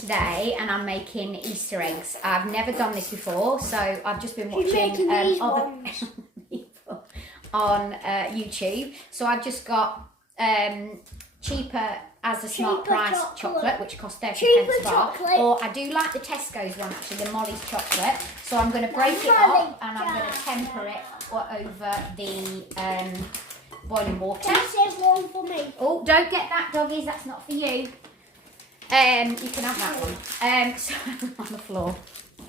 today and I'm making Easter eggs. I've never done this before, so I've just been watching other people on YouTube. So I've just got cheaper as a smart price chocolate, which costs 30 pence a bar. Or I do like the Tesco's one actually, the Molly's chocolate. So I'm going to break it up and I'm going to temper it over the boiling water. There's one for me. Oh, don't get that, doggies. That's not for you. You can have that one. So on the floor.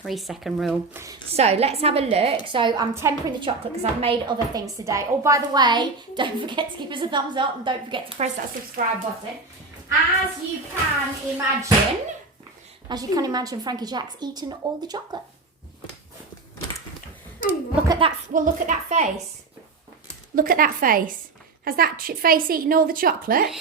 3-second rule. So let's have a look. So I'm tempering the chocolate because I've made other things today. Oh, by the way, don't forget to give us a thumbs up and don't forget to press that subscribe button. As you can imagine, Frankie Jack's eaten all the chocolate. Look at that. Well, look at that face. Look at that face. Has that face eaten all the chocolate?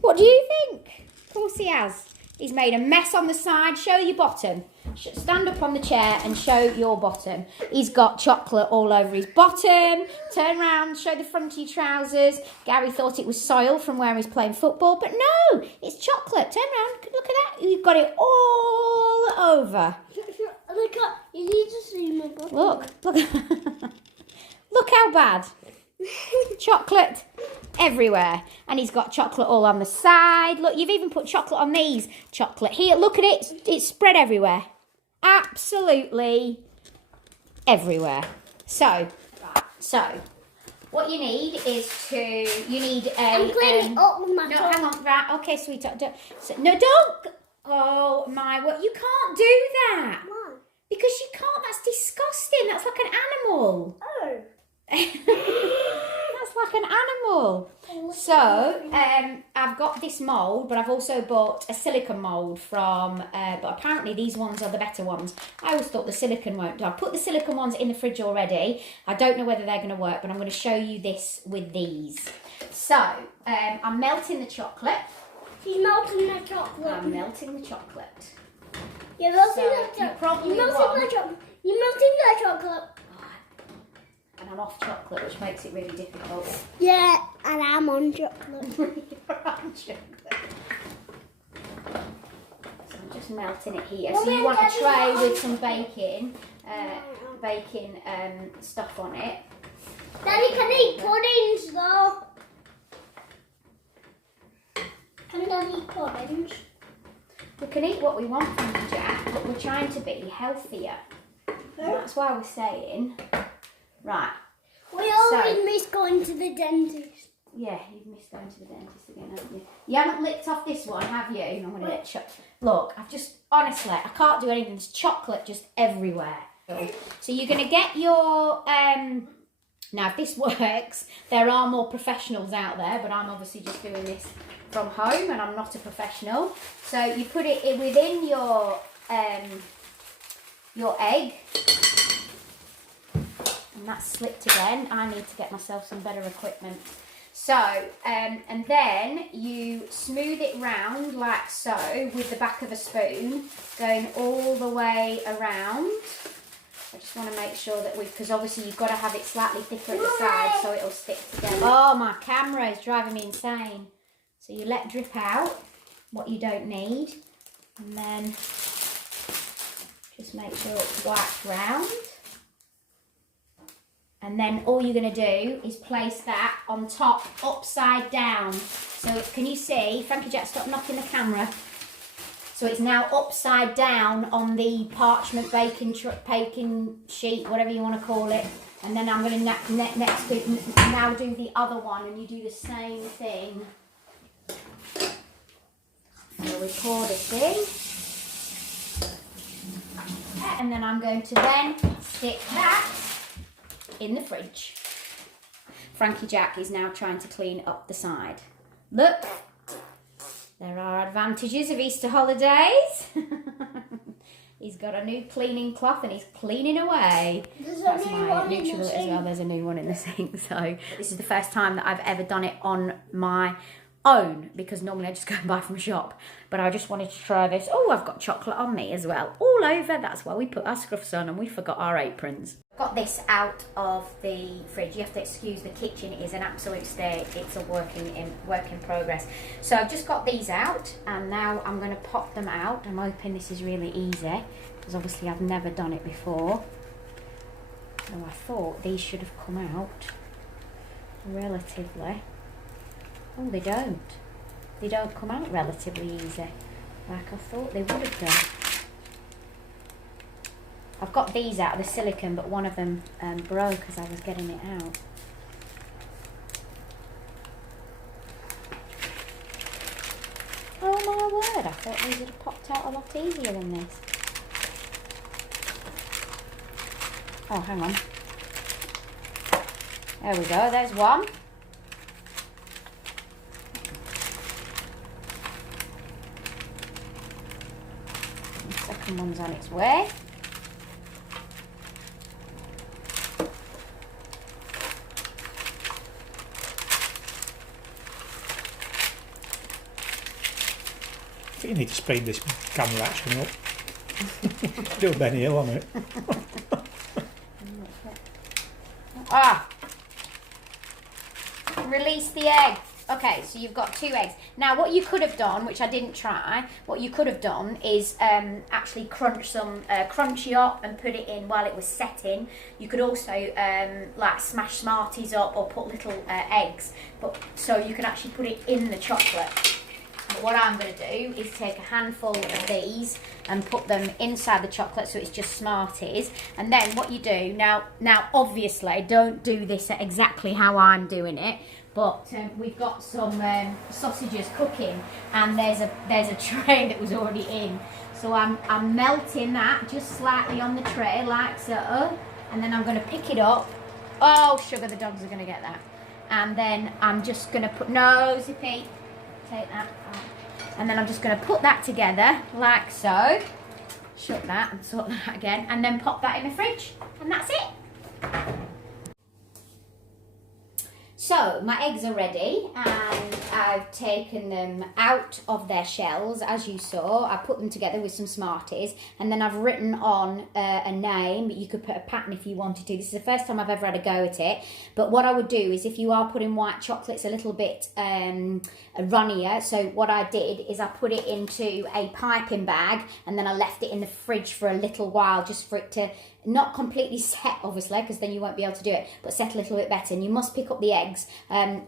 What do you think? Of course he has. He's made a mess on the side. Show your bottom. Stand up on the chair and show your bottom. He's got chocolate all over his bottom. Turn around, show the front of your trousers. Gary thought it was soil from where he's playing football, but no, it's chocolate. Turn around, look at that. You've got it all over. Look up, you need to see my bottom. Look. Look how bad. Chocolate everywhere. And he's got chocolate all on the side. Look, you've even put chocolate on these. Chocolate here. Look at it. It's spread everywhere. Absolutely everywhere. So what you need is I'm cleaning up with my no, hang on. Right. Okay, sweetheart. Don't. Oh, my word. You can't do that. Why? Because you can't. That's disgusting. That's like an animal. Oh. That's like an animal. So I've got this mould, but I've also bought a silicone mould from but apparently these ones are the better ones. I always thought the silicone won't do. I put the silicone ones in the fridge already. I don't know whether they're going to work, but I'm going to show you this with these. So I'm melting the chocolate. She's melting the chocolate. I'm melting the chocolate. You're melting So the chocolate. you're melting the chocolate. And I'm off chocolate, which makes it really difficult. Yeah, and I'm on chocolate. You're on chocolate. So I'm just melting it here. So you want a tray with some baking stuff on it. Daddy can eat puddings though. Can Daddy eat puddings? We can eat what we want from the Jack, but we're trying to be healthier. And that's why we're saying, right. We always miss going to the dentist. Yeah, you've missed going to the dentist again, haven't you? You haven't licked off this one, have you? I'm going to get Look, honestly, I can't do anything. There's chocolate just everywhere. So you're going to get your, now if this works, there are more professionals out there, but I'm obviously just doing this from home and I'm not a professional. So you put it within your egg. And that's slipped again. I need to get myself some better equipment. So, and then you smooth it round like so with the back of a spoon, going all the way around. I just want to make sure that because obviously you've got to have it slightly thicker at the side so it'll stick together. Oh, my camera is driving me insane. So you let drip out what you don't need, and then just make sure it's wiped round. And then all you're going to do is place that on top, upside down. So can you see? Frankie Jack, stop knocking the camera. So it's now upside down on the parchment baking sheet, whatever you want to call it. And then I'm going to now do the other one, and you do the same thing. So we pour this in. And then I'm going to then stick that in the fridge. Frankie Jack is now trying to clean up the side. Look, there are advantages of Easter holidays. He's got a new cleaning cloth and he's cleaning away. That's my neutral as well. There's a new one in the sink. So this is the first time that I've ever done it on my own, because normally I just go and buy from a shop, but I just wanted to try this. Oh, I've got chocolate on me as well, all over. That's why we put our scruffs on and we forgot our aprons. Got this out of the fridge. You have to excuse the kitchen. It is an absolute state. It's a work in progress. So I've just got these out, and now I'm going to pop them out. I'm hoping this is really easy, because obviously I've never done it before. So I thought these should have come out relatively. Oh, they don't. They don't come out relatively easy, like I thought they would have done. I've got these out of the silicone, but one of them broke as I was getting it out. Oh my word, I thought these would have popped out a lot easier than this. Oh, hang on. There we go, there's one. The second one's on its way. I think you need to speed this camera action up. Do a Benny Hill on it. Ah! Release the egg. Okay, so you've got 2 eggs. Now what you could have done, which I didn't try, what you could have done is actually crunch some crunchy up and put it in while it was setting. You could also like smash Smarties up or put little eggs, but so you can actually put it in the chocolate. But what I'm going to do is take a handful of these and put them inside the chocolate, so it's just Smarties. And then what you do, now obviously don't do this exactly how I'm doing it, but we've got some sausages cooking, and there's a tray that was already in. So I'm melting that just slightly on the tray like so, and then I'm going to pick it up. Oh, sugar, the dogs are going to get that. And then I'm just going to put, no, Zippy, take that out. And then I'm just going to put that together like so. Shut that and sort that again, and then pop that in the fridge, and that's it. So my eggs are ready, and I've taken them out of their shells, as you saw. I put them together with some Smarties, and then I've written on a name. You could put a pattern if you wanted to. This is the first time I've ever had a go at it. But what I would do is, if you are putting white chocolates a little bit runnier, so what I did is I put it into a piping bag, and then I left it in the fridge for a little while, just for it to not completely set, obviously, because then you won't be able to do it, but set a little bit better. And you must pick up the eggs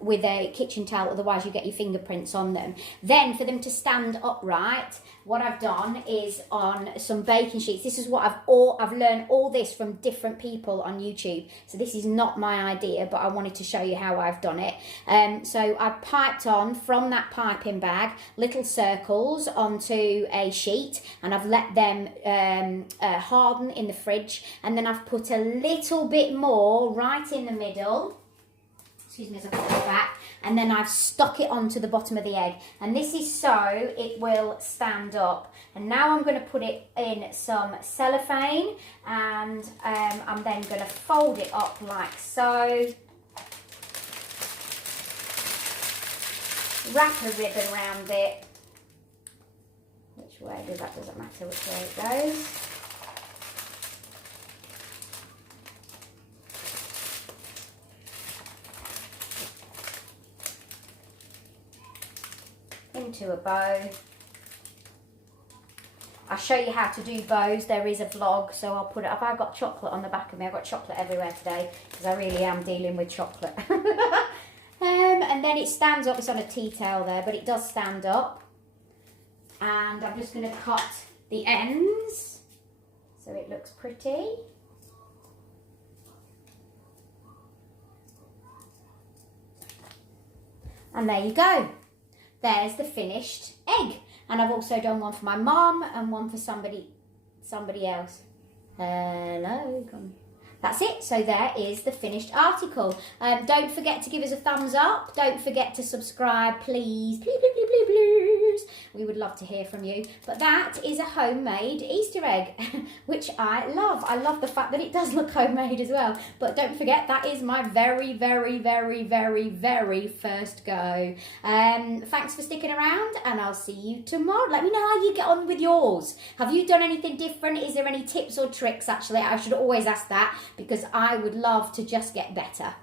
with a kitchen towel, otherwise you get your fingerprints on them. Then for them to stand upright, what I've done is on some baking sheets. This is what I've learned all this from different people on YouTube. So this is not my idea, but I wanted to show you how I've done it. So I've piped on from that piping bag little circles onto a sheet, and I've let them harden in the fridge. And then I've put a little bit more right in the middle. Excuse me as I put it back. And then I've stuck it onto the bottom of the egg. And this is so it will stand up. And now I'm going to put it in some cellophane. And I'm then going to fold it up like so. Wrap a ribbon around it. Which way does that? Doesn't matter which way it goes. Into a bow. I'll show you how to do bows. There is a vlog, so I'll put it up. I've got chocolate on the back of me. I've got chocolate everywhere today because I really am dealing with chocolate. And then it stands up. It's on a tea towel there, but it does stand up. And I'm just going to cut the ends so it looks pretty. And there you go. There's the finished egg. And I've also done one for my mum and one for somebody else. Hello. That's it. So there is the finished article. Don't forget to give us a thumbs up. Don't forget to subscribe, please. Please, please, please, please, please. We would love to hear from you. But that is a homemade Easter egg, which I love. I love the fact that it does look homemade as well. But don't forget, that is my very, very, very, very, very first go. Thanks for sticking around, and I'll see you tomorrow. Let me know how you get on with yours. Have you done anything different? Is there any tips or tricks? Actually, I should always ask that. because I would love to just get better.